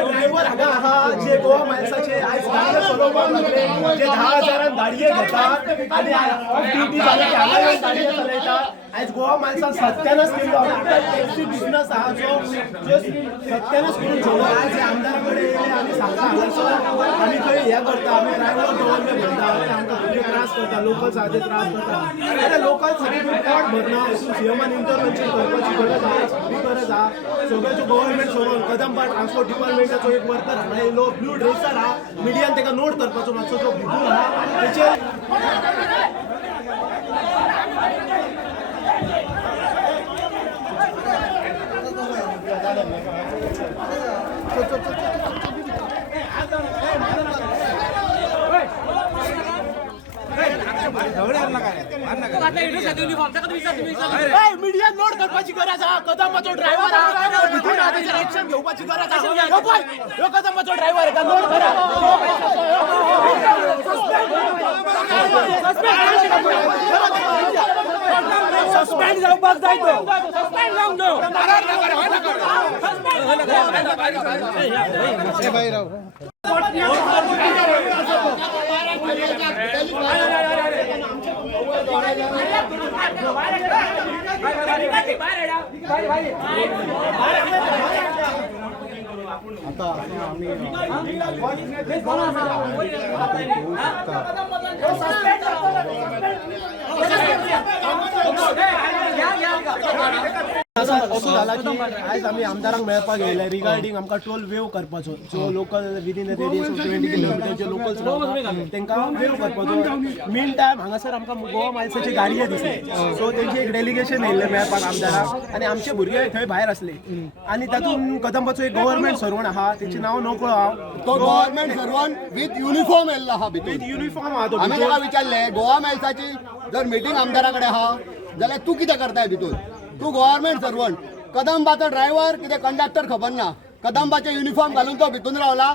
Driver जे गोवा माणसाचे आज गाडी बरोबर लागले जे 10,000 गाडये घेतात आणि ऑफ ड्युटी झाले गाडी चालवतात. आज गोवा माणसा सत्यानच केलो टॅक्सी बिझनेस हा जो सत्यानच करून ठेवला. आज आमदाराकडे येले आम्ही सांगता हांगासर आम्ही थंय हे करता आम्ही ड्रायव्हर गव्हर्नमेंट म्हणटा ते आमकां भुरगे त्रास करता लोकल सादे त्रास करता. अरे लोकल साठी पोट भरना सीएमान इंटरव्हेन्शन करपाची गरज आहा सगळ्याचो गव्हर्नमेंट सोडून कदंबा ट्रान्सपोर्ट डिपार्टमेंटाचो एक वर्कर हा येयलो ब्लू ड्रेसर हा मिडियान ताका नोट करपाचो मातसो जो भितूर हा तेचेर मीडिया नोट करपाची गरज हा कदंबाचो ड्रायव्हर हा ऍक्शन घेवपाची गरज हा कदंबाचो ड्रायव्हर आहे का नोट करा. सस्पेंड जावपाक जाय तो सस्पेंड जावंक असो जाला की आज आम्ही आमदारांक मेळपाक येयले रिगार्डिंग आमकां टोल वेव करपाचो जो local within the radius of 20 kilometre जे लोकल्स रावतात तांकां वेव करपाचो. मेन टायम हांगासर आमकां गोवा मायल्साची गाडये दिसले सो तेंचे एक डेलिगेशन येयल्लें मेळपाक आमदाराक आनी आमचे भुरगे थंय भायर आसले आनी तातूंत कदंबाचो एक गव्हर्नमेंट सर्वंट आहा तेचें नांव नकळो हांव तो गव्हर्नमेंट सर्वंट विथ युनिफॉर्म येयल्लो आहा विथ युनिफॉर्म आहा तो आमी ताका विचारले गोवा मायल्साची जर मिटींग आमदारा कडेन आहा जाल्यार तूं कितें करताय भितून. तू गव्हर्नमेंट सर्वंट कदंबाचो ड्रायव्हर कितें कंडक्टर खबर ना कदंबाचे युनिफॉर्म घालून तो भितून रावला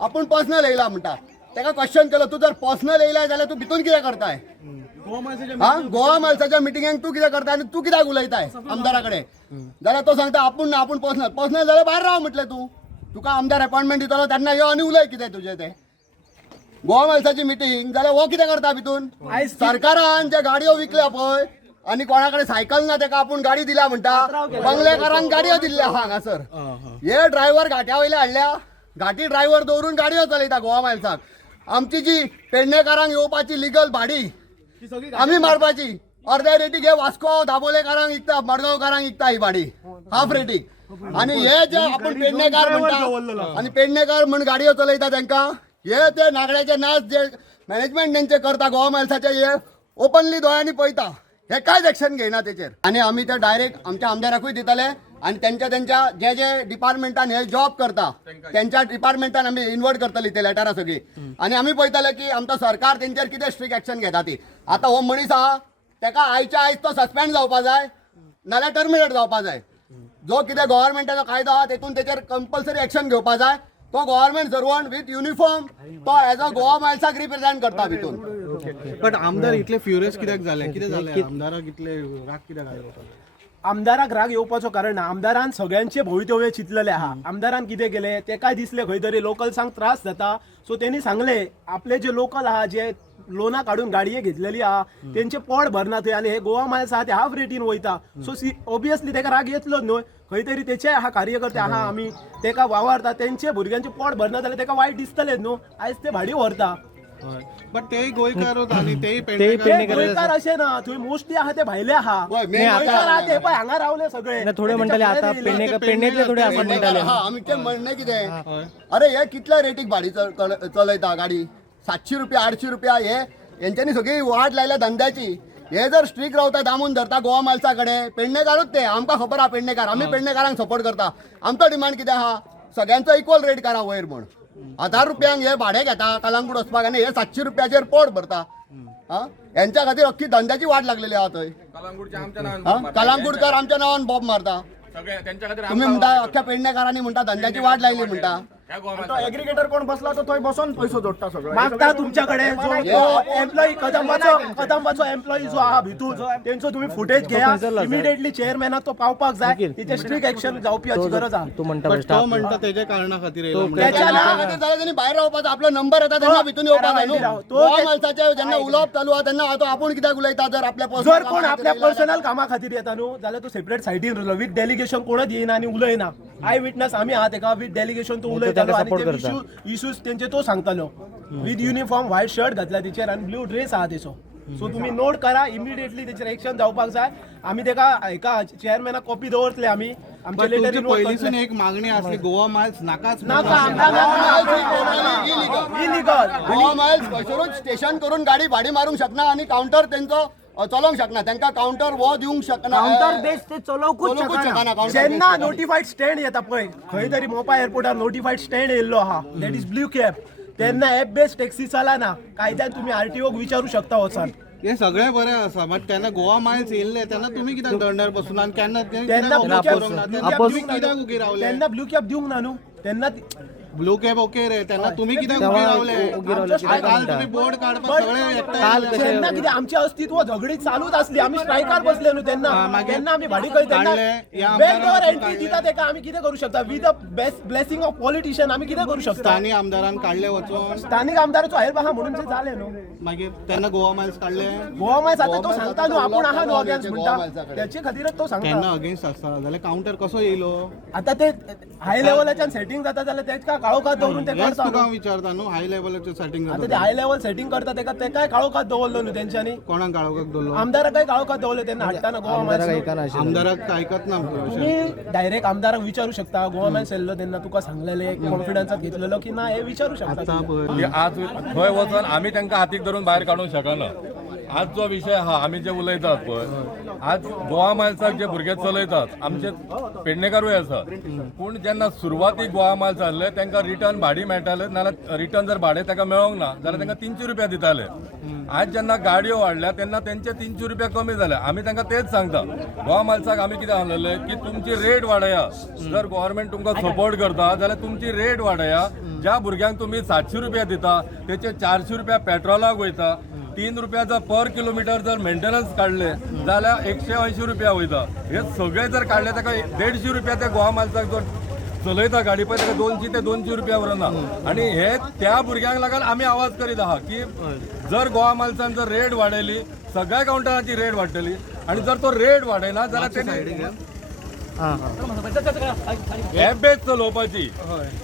आपूण पर्सनल येयला म्हणटा. ताका क्वेश्चन केलो तू जर पर्सनल येयला जाल्यार तू भितून कितें करताय हा गोवा मायल्साच्या मिटिंगेक तू कितें करताय आनी तू कित्याक उलयताय आमदारा कडेन जाल्यार तो सांगता आपूण ना आपूण पर्सनल जाल्यार भायर राव म्हटलें तू तुका आमदार अपॉइंटमेंट दितलो तेन्ना यो आनी उलय कितें तुजें तें. गोवा मायल्साची मिटींग जाल्यार हो कितें करता भितून. सरकारान जे गाडयो विकल्या पळय आणि कोणाकडे सायकल ना ताका आपूण गाडी दिल्या म्हणटा बंगलेकारांक गाडयो दिल्ल्या हांगासर. हे ड्रायव्हर घाट्या वयले हाडल्या घाटी ड्रायव्हर दवरून गाडयो चलयता गोवा मायल्साक. आमची जी पेडणेकारांक येवपाची लिगल भाडी आमी मारपाची अर्ध्या रेटीक हे वास्को दाबोलेकारांक विकता मडगांवकारांक विकता ही भाडी हाफ रेटीक आणि हे जे आपूण पेडणेकार म्हणटा आणि पेडणेकार म्हण गाडयो चलयता तांकां हे ते नागड्याचे नाच जे मॅनेजमेंट तेंचे करता गोवा मायल्साचे हे ओपनली दोळ्यांनी पळयता हे कांयच एक्शन घेयना तेचेर. आनी आमी ते डायरेक्ट आमच्या आमदाराकूय दितले आनी त्यांच्या जे जे डिपार्टमेंटान हे जॉब करता त्यांच्या डिपार्टमेंटान आमी इन्वर्ट करतली ते लेटरां सगळी आनी आमी पळयतले की आमचो सरकार तेंचेर कितें स्ट्रिक्ट एक्शन घेता ती. आतां हो मनीस आहा ताका आयच्या आयज तो सस्पेंड जावपा जाय नाल्यार टर्मिनेट जावपा जाय. जो कितें गव्हर्नमेंटाचो कायदो आहा तेतून तेचेर कंपल्सरी एक्शन घेवपा जाय. तो गव्हर्नमेंट सर्वंट विथ युनिफॉर्म तो एज अ गोवा मायल्साक रिप्रेझेंट करता भितून. पण आमदार इतले फ्युरियस कित्याक जाले कितें जालें आमदाराक इतले राग कित्याक आयलो. आमदाराक राग येवपाचो कारण ना आमदारान सगळ्यांचे भवितव्य चिंतलेले आहा. आमदारान कितें केलें तेका दिसले खंय तरी लोकल्सांक त्रास जाता सो तेणी सांगले आपले जे लोकल आहा जे लोना काढून गाडये घेतलेली आहा तेंचे पोट भरना थंय आनी हे गोवा मायल्स आहा ते हाफ रेटीन वयता सो ऑब्वियसली तेका राग येतलोच न्हय. खंय तरी तेचे आहा कार्यकर्ते आहा आमी तेका वावरता तेंचे भुरग्यांचे पोट भरना जाल्यार तेका वायट दिसतलेच न्हू. आयज ते भाडी व्हरता बट तेही गोंयकारूच आणि तेही तेही पेडणेकर पेडणेकर गोंयकार असे ना तुम्ही मोस्टली आहात ते भायले आहा होय, main गोंयकार आहात ते पण हांगा रावले सगळे नाही, थोडे म्हणताले आता पेडणेतले थोडे असं म्हणताले हा आम्ही ते म्हणणं कितें अरे हे कितल्या रेटीक भाडी चलयता गाडी 700 रुपया 800 रुपया हे यांच्यानी सगळी वाट लायल्या धंद्याची हे जर स्ट्रीक रावता दामून धरता गोवा मालसाकडे पेडणेकारूच ते आमकां खबर आहा पेडणेकार आम्ही पेडणेकारांक सपोर्ट करता आमचो डिमांड कितें आहा सगळ्यांचो इक्वल रेट करा वयर म्हण 1000 रुपयांक हे भाडे घेता कलंगूट वचपाक आनी हे 700 रुपयाचेर पोट भरता हा यांच्या खातीर अख्खी धंद्याची वाट लागलेली आहा थंय कलंगूटकर आमच्या नांवान बॉब मारता तुम्ही म्हणता अख्ख्या पेडणेकारांनी म्हणता धंद्याची वाट लायली म्हणता एग्रीगेटर कोण बसला तर थंय बसून पैसो जोडटा सगळं मागता तुमच्याकडे जो एम्प्लॉई कदंबाचो एम्प्लॉई जो आहा भितून त्यांचो तुम्ही फुटेज घ्या इमिडिएटली चेअरमॅनाक तो पावपाक जाय तिचे स्ट्रिक्ट ऍक्शन जावपी हाची गरज आहा तू म्हणता पण तो म्हणता त्याच्या कारणाखातीर खातीर येयलो त्याच्या त्याच्या खातीर जाल्यार त्यांनी भायर रावपाचो आपलो नंबर येता तेन्ना भितून येवपाक जाय न्हू गोवा मालसाचे जेन्ना उलोवप चालू आहा तेन्ना तो आपूण कित्याक उलयता जर आपल्या जर कोण आपल्या पर्सनल कामा खातीर येता न्हू जाल्यार तो सेपरेट सायडीन उरलो विथ डेलिगेशन कोणच येयना आनी उलयना आय विटनस आमी आहात एका विथ डेलिगेशन तो उलयतालो आनी ते इश्यूज तेंचे तो सांगतालो विथ युनिफॉर्म व्हाईट शर्ट घातला तेचेर आनी ब्लू ड्रेस आहा तेचो सो तुम्ही नोट करा इमिडिएटली तेचेर एक्शन जावपाक जाय आमी तेका एका चेअरमॅनाक कॉपी दवरतले आमी आमचे लेटर पहिलीसून एक मागणी असली गोवा मायल्स नाकाच इलिगल गोवा मायल्स खंयसरूच स्टेशन करून गाडी भाडी मारूंक शकना आनी काउंटर तेंचो चलोवंक शकना तांकां काउंटर वो दिवंक शकना काउंटर बेस ते चलोवंकूच शकना counter जेन्ना नोटिफाईड स्टँड येता पळय खंय तरी मोपा एअरपोर्टार नोटिफाईड स्टँड येयल्लो आहा दॅट इज ब्लू कॅब तेन्ना ऍप बेस्ड टॅक्सी चलना कायद्यान तुम्ही आरटीओक विचारू शकता वचून हे सगळे बरे आसा बट केन्ना गोवा मायल्स येयल्ले तेन्ना तुम्ही कित्याक दंडार बसून आणि केन्ना तेन्ना ब्लू कॅब तुम्ही कित्याक उगी रावले तेन्ना ब्लू कॅब दिवंक ना न्हू तेन्ना ब्लू कॅब ओके रे तेन्ना तुम्ही कित्याक उगी रावले काल तुम्ही बोर्ड काडपाक सगळे एकठांय तेन्ना कितें आमचे अस्तित्व झगडी चालूच असली आमी स्ट्रायकार बसले न्हू तेन्ना तेन्ना आमी भाडी खंय तेन्ना बॅकडोर एंट्री दिता तेका आमी कितें करू शकता with the blessing of politician आमी कितें करू शकता स्थानिक आमदारान काढले वचून स्थानिक आमदाराचो हेल्प आहा म्हणून ते जाले न्हू मागीर तेन्ना गोवा मायल्स काढले गोवा मायल्स आता तो सांगता न्हू आपूण आहा न्हू अगेन्स्ट म्हणटा त्याचे खातीरच तो सांगता केन्ना अगेन्स्ट आसता जाल्यार काउंटर कसो येयलो आता ते हाय लेवलाच्यान सेटिंग जाता जाल्यार तेका काळोखात दवरून ते हेच करता तुका न्हू. विचारता न्हू हाय लेवलाचेर सेटिंग आता ते हाय लेवल सेटिंग करता तेकाय काळोखात दवरलो न्हू तेंच्यांनी कोणाक काळोखाक दवरलो आमदाराकाय काळोखात दवरले तेन्ना हाडटाना गोवा मायल्स आमदाराक आयकत ना तुम्ही डायरेक्ट आमदाराक विचारू शकता गोवा मायल्स येयल्लो तेन्ना तुका सांगलेले कॉन्फिडन्सात घेतलेलो की ना हे विचारू शकता आता तुम्ही. बरं की आज थंय वचून आमी तांकां हातीक धरून भायर काडूंक शकना आज जो विशय आहा आमी जे उलयतात पळय आज गोवा मायल्साक जे भुरगे चलयतात आमचे पेडणेकारूय आसात पूण जेन्ना सुरवातीक गोवा मायल्स जाल्ले तांकां रिटर्न भाडी मेळटाले नाल्यार रिटर्न जर भाडें ताका मेळोंक ना जाल्यार तांकां 300 रुपया दिताले आज जेन्ना गाडयो वाडल्या तेन्ना तेंचे 300 रुपया कमी जाले आमी तांकां तेच सांगता गोवा मायल्साक आमी कितें सांगलेले की तुमची रेट वाडया जर गव्हर्नमेंट तुमकां सपोर्ट करता जाल्यार तुमची रेट वाडया ज्या भुरग्यांक तुम्ही 700 रुपया दिता तेचे 400 रुपया पेट्रोलाक वयता 3 रुपयाचा पर किलोमीटर जर मेंटेनन्स काढले जाल्यार 180 रुपया वयता हे सगळे जर काढले ताका 150 रुपया त्या गोवा मायल्साक जर चलयता गाडी पळय ताका 200 ते 200 रुपया व्हरना आणि हे त्या भुरग्यांक लागून आमी आवाज करीत आहा की जर गोवा मायल्सान जर रेट वाडयली सगळ्या काउंटरांची रेट वाडटली आणि जर तो रेट वाडयना जाल्यार तेणी ऍप बेस चलोवपाची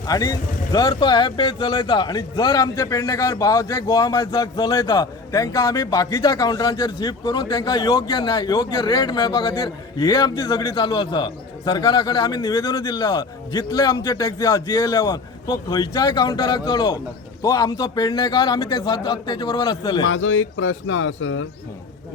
आणि जर तो ऍप बेस चलयता आणि जर आमचे पेडणेकार भाव जे गोवा मायल्साक चलयता तांकां आमी बाकीच्या काउंटरांचेर शिफ्ट करून तांकां योग्य रेट मेळपा खातीर ही आमची झगडी चालू आसा सरकारा कडेन आमी निवेदनूय दिल्लें आहा जितले आमचे टॅक्सी आहा GA11 तो खंयच्याय काउंटराक चलो तो आमचो पेडणेकार आमी ते तेचे बरोबर आसतले माझो एक प्रश्न आसा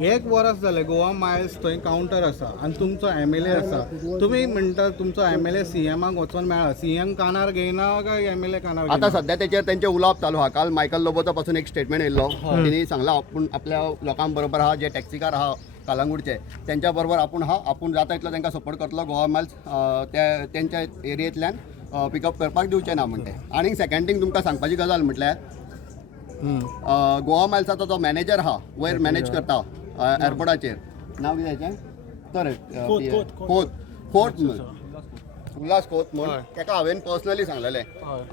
एक वर्स जालें गोवा मायल्स थंय काउंटर आसा आनी तुमचो MLA आसा तुम्ही म्हणटा तुमचो MLA CMाक वचून मेळ्ळा CM कानार घेयना काय MLA कानार आता सध्या त्याचेर त्यांचे उलोवप चालू आहा काल मायकल लोबोचा पासून एक स्टेटमेंट येयल्लो तिने सांगला आपण आपल्या लोकां बरोबर आहा जे टॅक्सीकार आहा कलंगूटचे त्यांच्या बरोबर आपण जाता इतलो तांकां सपोर्ट करतलो गोवा मायल्स त्यांच्या एरियेंतल्यान पिकअप करपाक दिवचे ना म्हणटे आनी सेकंड थिंग तुमकां सांगपाची गजाल म्हटल्यार गोवा मायल्साचो जो मॅनेजर आहा वयर मॅनेज करता एअरपोर्टाचेर नांव कितें खोत उल्हास खोत म्हणून ताका हांवें पर्सनली सांगलेलें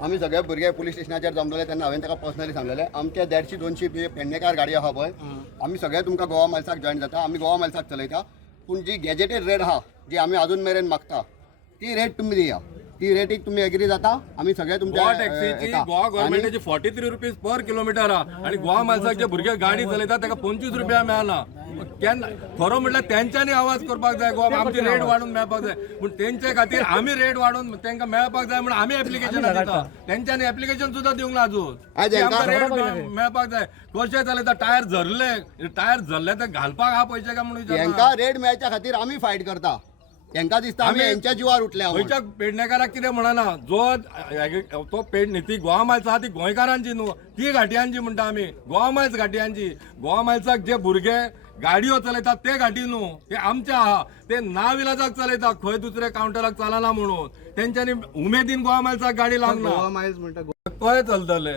आमी सगळे भुरगे पुलीस स्टेशनाचेर जमलेले तेन्ना हांवें ताका पर्सनली सांगलेलें आमचे 150-200 पेडणेकार गाडी आहा पळय आमी सगळे तुमकां गोवा मायल्साक जॉयन जाता आमी गोवा मायल्साक चलयता पूण जी गॅजेटेड रेट आहा जी आमी अजून मेरेन मागता ती रेट तुमी दिया ती रेटीक तुम्ही एग्री जाता आम्ही सगळे तुमच्या गोवा टॅक्सीची गोवा गव्हर्नमेंटाची 43 रुपीज पर किलोमीटर आणि गोवा माणसाक जे भुरगे गाडी चलयतात ताका 25 रुपया मेळना केन्ना खरो म्हटल्यार तेंच्यांनी आवाज करपाक जाय गोवा आमची रेट वाडून मेळपाक जाय पूण तेंचे खातीर आमी रेट वाडून तेंकां मेळपाक जाय म्हणून आमी एप्लिकेशन दिता तेंच्यांनी एप्लिकेशन सुद्धा दिवंक ना आज अजून हेंकां रेट मेळपाक जाय कशें चलयता टायर झरले ते घालपाक हा पयशे काय म्हणून यांका रेट मेळच्या खातीर आम्ही फायट करता यांका दिसता आम्ही यांच्या जीवार उठल्या म्हणून. गोंयच्या पेडणेकाराक कितें म्हणना जो तो पेडणे ती गोवा मायल्स आहा ती गोंयकारांची न्हू ती घाटियांची म्हणटा आमी गोवा मायल्स घाटियांची गोवा मायल्साक जे भुरगे गाडयो चलयतात ते घाटी न्हू ते आमचे आहा ते नाविलाजाक चलयतात खंय दुसऱ्या कावंटराक चलना म्हणून तेंच्यांनी उमेदीन गोवा मायल्साक गाडी गोवा लावना मायल्स म्हणटा कळ्ळें चलतले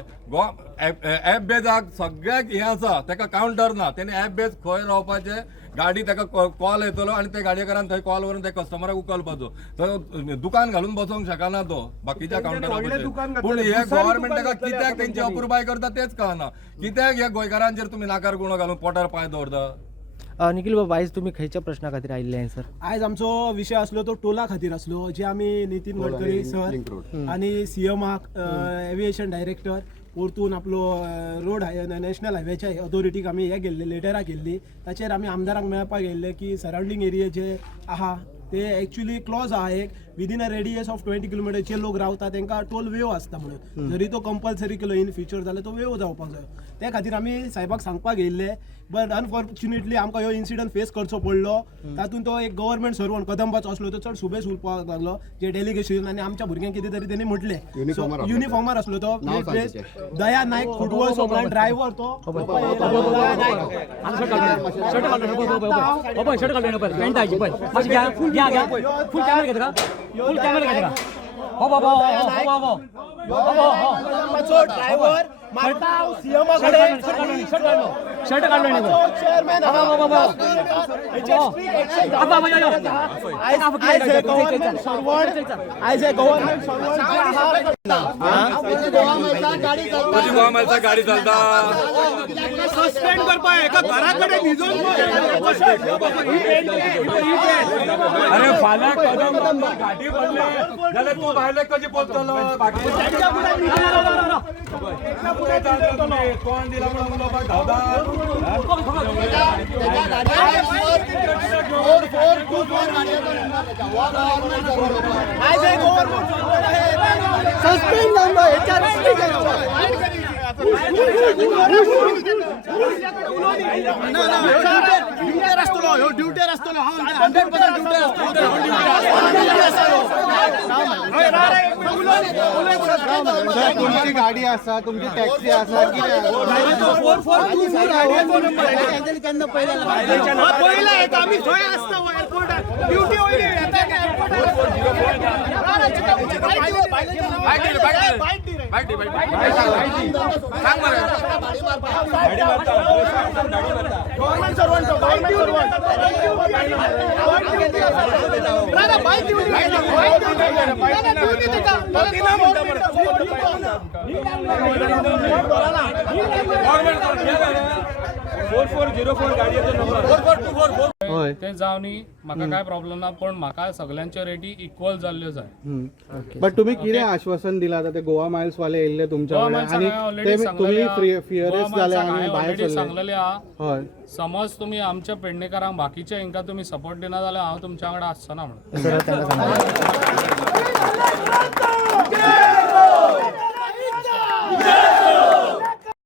ऍप बेजाक सगळ्याक हें आसा ताका कावंटर ना तेणी ऍप बेज खंय रावपाचे गाडी ताका कॉल येतलो आनी त्या गाडयेकारान थंय कॉल व्हरून त्या कस्टमराक उखलपाचो तो दुकान घालून बसोंक शकना तो बाकीच्या कावंटराक पूण हे गव्हर्नमेंटाक कित्याक तेंची अप्रुबाय करता तेच कळना कित्याक ह्या गोंयकारांचेर तुमी नाकार गुणो घालून पोटार पांय दवरता निखिल बाबा आयज तुम्ही खंयच्या प्रश्ना खातीर आयिल्ले आहे सर? आज आमचो विषय असलो तो टोला खातीर असलो जे आम्ही नितीन गडकरी सर आणि सीएमाक एव्हिएशन डायरेक्टर परतून आपलो रोड नॅशनल हायवेच्या अथॉरिटीक आमी हे गेल्ले लेटरां केल्ली ताचेर आमी आमदारांक मेळपाक गेल्ले की सरावंडींग एरिया जे आहा ते एक्चुअली क्लॉज आहा एक विदीन अ रेडियस ऑफ 20 किलोमिटरचे लोक रावता तांकां टोल वेव आसता म्हणून जरी तो कंपल्सरी केलो इन फ्युचर जाल्यार तो वेव जावपाक जाय त्या खातीर आमी साहेबाक सांगपाक येयल्ले बट अनफॉर्च्युनेटली आमकां ह्यो इन्सिडंट फेस करचो पडलो तातूंत तो एक गव्हर्नमेंट सर्वंट कदंबाचो असलो तो चड सुबेज उरपाक लागलो जे डेलिगेशन आनी आमच्या भुरग्यांक कितें तरी तेणी म्हटले युनिफॉर्मार असलो तो दया नायक फुटबॉल सोमला ड्रायव्हर तो फुल कॅमेरा घेता का? फुल कॅमेरा घेता का? हो बाबा ड्रायव्हर मारता सीएमाकडे शर्ट काढलो चेअरमॅन आज ए गव्हर्नमेंट कशी गोवा मायल्साक गाडी चलता सस्पेंड करपा एका घराकडे न्हिजून अरे फाल्यां कदम घाटी पडले जाल्यार तूं भायले कशी पोचतलो कोण दिला म्हणून उलोवपाक धांवता आज ए गव्हर्नमेंट सस्पेंड जालो ड्युटेर आसतलो 100% तुमची गाडी आसा तुमची टॅक्सी आसा पहिला येता आम्ही थंय आसता एअरपोर्टार ड्युटी वयली येता गव्हर्नमेंट सर्वंट ते जावनी म्हाका काय प्रॉब्लेम ना पण म्हाका सगळ्यांच्या रेटी इक्वल जाल्ल्यो जाय बट तुम्ही कितें आश्वासन दिला आता ते गोवा मायल्स वाले येयल्ले तुमच्या कडेन आणि ते तुम्ही फियरेस्ट जाले आणि भायर सरले सांगलेले आहा हय समज तुम्ही आमच्या पेडणेकारांक बाकीच्या हांकां तुम्ही सपोर्ट दिना जाल्यार हांव तुमच्या वांगडा आसचो ना म्हणून सर, त्यांना सांगा.